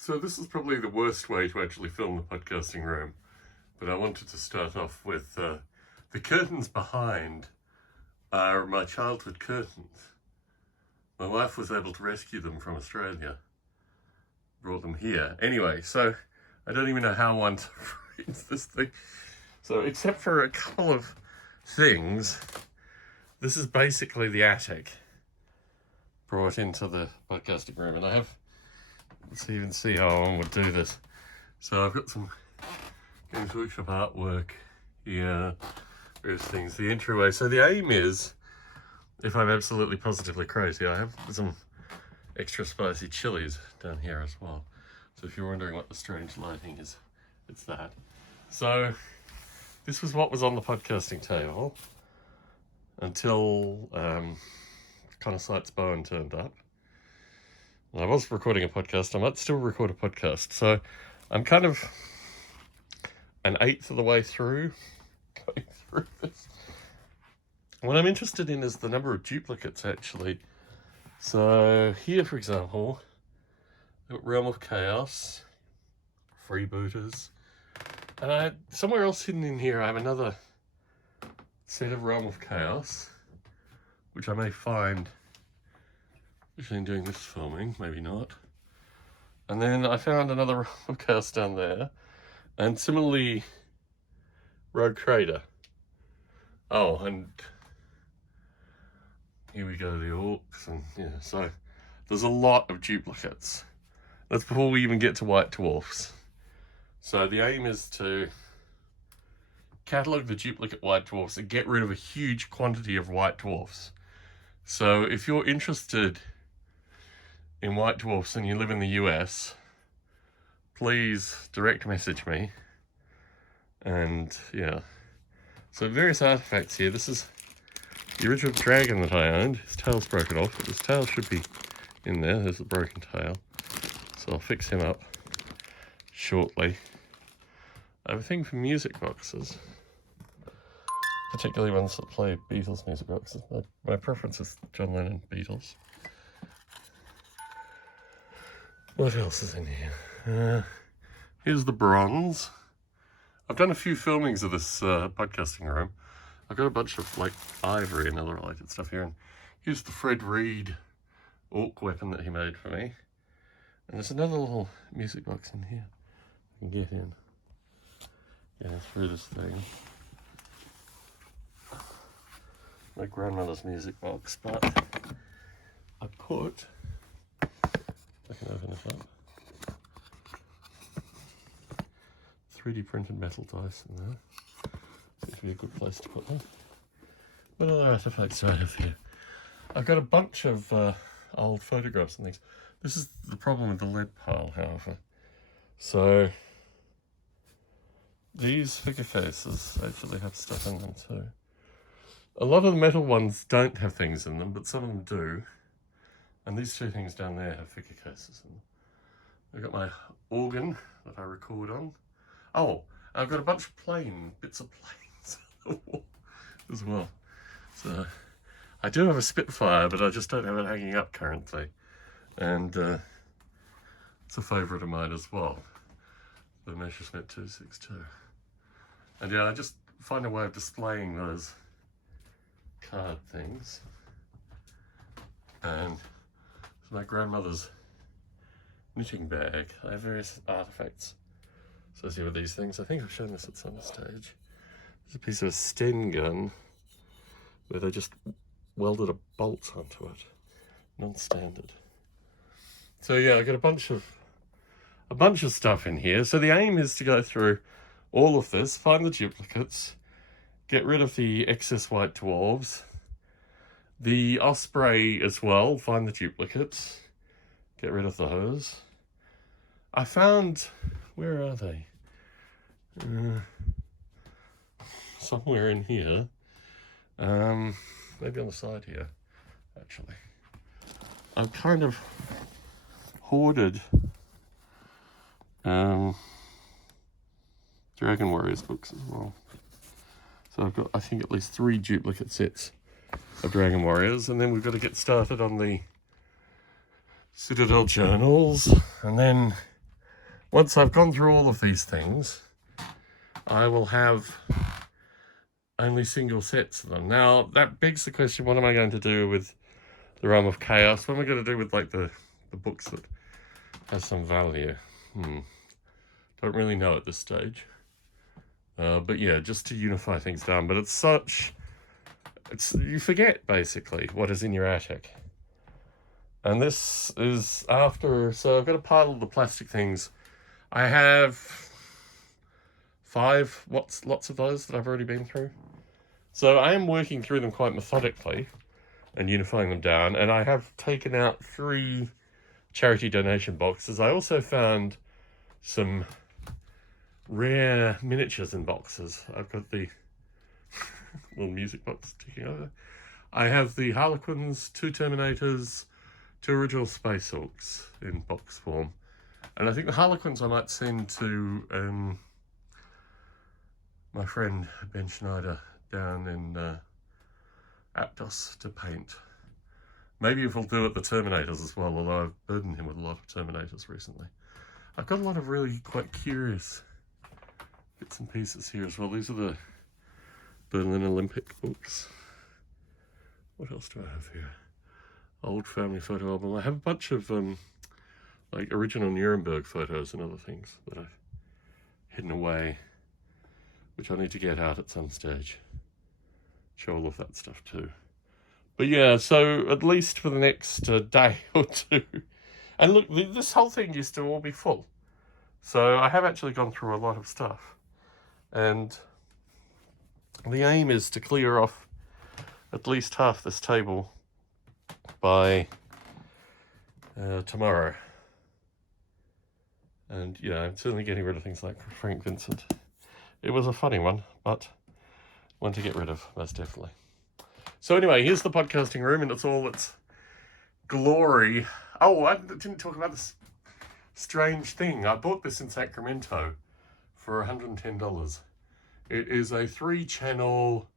So this is probably the worst way to actually film the podcasting room, but I wanted to start off with the curtains behind are my childhood curtains. My wife was able to rescue them from Australia, brought them here. Anyway, so I don't even know how one reads this thing. So except for a couple of things, this is basically the attic brought into the podcasting room, and I have, let's even see how one would do this. So I've got some Games Workshop artwork here, various things, the entryway. So the aim is, if I'm absolutely positively crazy, I have some extra spicy chilies down here as well. So if you're wondering what the strange lighting is, it's that. So this was what was on the podcasting table until Connor Sykes Bowen turned up. And I was recording a podcast. I might still record a podcast. So I'm kind of an eighth of the way through going through this. What I'm interested in is the number of duplicates, actually. So here, for example, Realm of Chaos, Freebooters. And somewhere else hidden in here, I have another set of Realm of Chaos, which I may find actually in doing this filming, maybe not. And then I found another Realm of Chaos down there, and similarly, Rogue Trader. Oh, and here we go, the orcs, and yeah, so there's a lot of duplicates. That's before we even get to White Dwarfs. So the aim is to catalogue the duplicate White Dwarfs and get rid of a huge quantity of White Dwarfs. So if you're interested in White Dwarfs and you live in the US, please direct message me. And yeah, so various artifacts here. This is the original dragon that I owned. His tail's broken off, but his tail should be in there. There's the broken tail. So I'll fix him up shortly. I have a thing for music boxes, particularly ones that play Beatles music boxes. My preference is John Lennon, Beatles. What else is in here? Here's the bronze. I've done a few filmings of this podcasting room. I've got a bunch of like ivory and other related stuff here. And here's the Fred Reed orc weapon that he made for me. And there's another little music box in here. I can get in. Yeah, through this thing. My grandmother's music box, but I put, I can open it up, 3D printed metal dice in there. Seems to be a good place to put them. What other artifacts do I have here? I've got a bunch of old photographs and things. This is the problem with the lead pile, however. So these figure cases actually have stuff in them too. A lot of the metal ones don't have things in them, but some of them do. And these two things down there have figure cases in them. I've got my organ that I record on. Oh, I've got a bunch of bits of planes on the wall as well. So I do have a Spitfire, but I just don't have it hanging up currently. And it's a favourite of mine as well, the Messerschmitt 262. And yeah, I just find a way of displaying those card things. And it's my grandmother's knitting bag. I have various artifacts associated with these things. I think I've shown this at some stage. There's a piece of a Sten gun where they just welded a bolt onto it, non-standard. So yeah, I got a bunch of stuff in here. So the aim is to go through all of this, find the duplicates, get rid of the excess White Dwarves, the Osprey as well, find the duplicates, get rid of those. I found, where are they? Somewhere in here. Maybe on the side here, actually. I've kind of hoarded Dragon Warriors books as well. So I've got, I think, at least 3 duplicate sets of Dragon Warriors, and then we've got to get started on the Citadel journals, and then once I've gone through all of these things, I will have only single sets of them. Now, that begs the question, what am I going to do with the Realm of Chaos? What am I going to do with, like, the books that have some value? Don't really know at this stage. But yeah, just to unify things down. But you forget, basically, what is in your attic. And this is after, so I've got a pile of the plastic things. I have 5 lots of those that I've already been through. So I am working through them quite methodically and unifying them down. And I have taken out 3 charity donation boxes. I also found some rare miniatures in boxes. I've got the little music box ticking over. I have the Harlequins, 2 Terminators, 2 original Space Hulks in box form. And I think the Harlequins I might send to my friend Ben Schneider down in Aptos to paint. Maybe if we'll do it the Terminators as well, although I've burdened him with a lot of Terminators recently. I've got a lot of really quite curious bits and pieces here as well. These are the Berlin Olympic books. What else do I have here? Old family photo album. I have a bunch of like original Nuremberg photos and other things that I've hidden away, which I need to get out at some stage. Show all of that stuff too. But yeah, so at least for the next day or two. And look, this whole thing used to all be full. So I have actually gone through a lot of stuff. And the aim is to clear off at least half this table by tomorrow. And yeah, I'm certainly getting rid of things like Frank Vincent. It was a funny one, but one to get rid of, most definitely. So anyway, here's the podcasting room in all its glory. Oh, I didn't talk about this strange thing. I bought this in Sacramento for $110. It is a 3-channel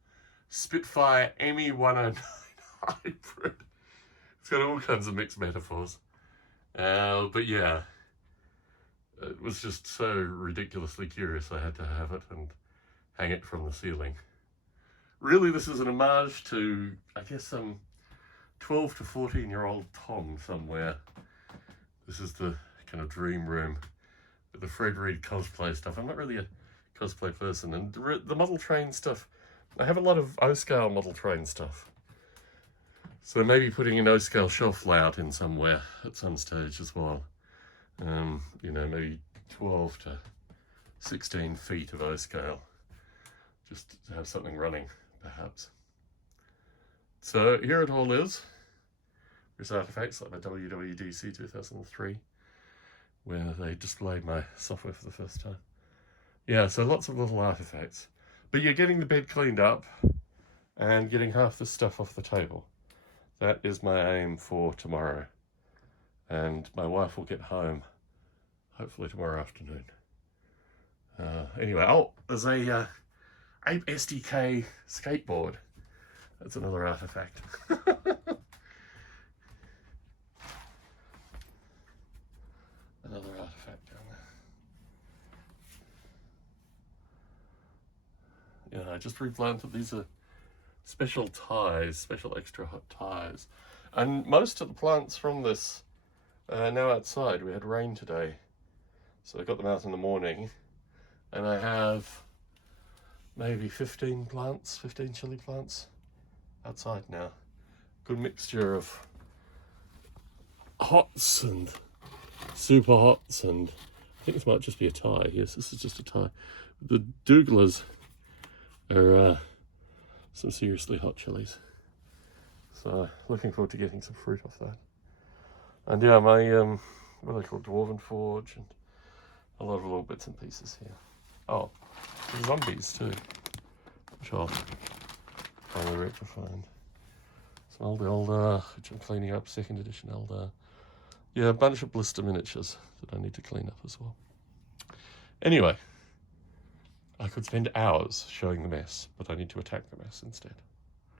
Spitfire ME109 hybrid. It's got all kinds of mixed metaphors. But yeah, it was just so ridiculously curious I had to have it and hang it from the ceiling. Really, this is an homage to, I guess, some 12 to 14-year-old Tom somewhere. This is the kind of dream room with the Fred Reed cosplay stuff. I'm not really a cosplay person. And the model train stuff, I have a lot of O-scale model train stuff. So maybe putting an O-scale shelf layout in somewhere at some stage as well. You know, maybe 12 to 16 feet of O-scale. Just to have something running, perhaps. So here it all is. There's artifacts like my WWDC 2003, where they displayed my software for the first time. Yeah, so lots of little artifacts. But you're getting the bed cleaned up and getting half the stuff off the table. That is my aim for tomorrow. And my wife will get home, hopefully tomorrow afternoon. Anyway, oh, there's a Ape SDK skateboard. That's another artifact. Another artifact down there. Yeah, I just replanted. These are special ties, special extra hot ties. And most of the plants from this are now outside. We had rain today, so I got them out in the morning. And I have maybe 15 chili plants outside now. Good mixture of hots and super hots, and I think this might just be a tie. Yes, this is just a tie. The Douglas are some seriously hot chilies. So looking forward to getting some fruit off that. And yeah, my what are they called, Dwarven Forge, and a lot of little bits and pieces here. Oh, zombies too, which I'll finally rectifying. Some old Eldar, which I'm cleaning up, 2nd edition Eldar. Yeah, a bunch of blister miniatures that I need to clean up as well. Anyway, I could spend hours showing the mess, but I need to attack the mess instead.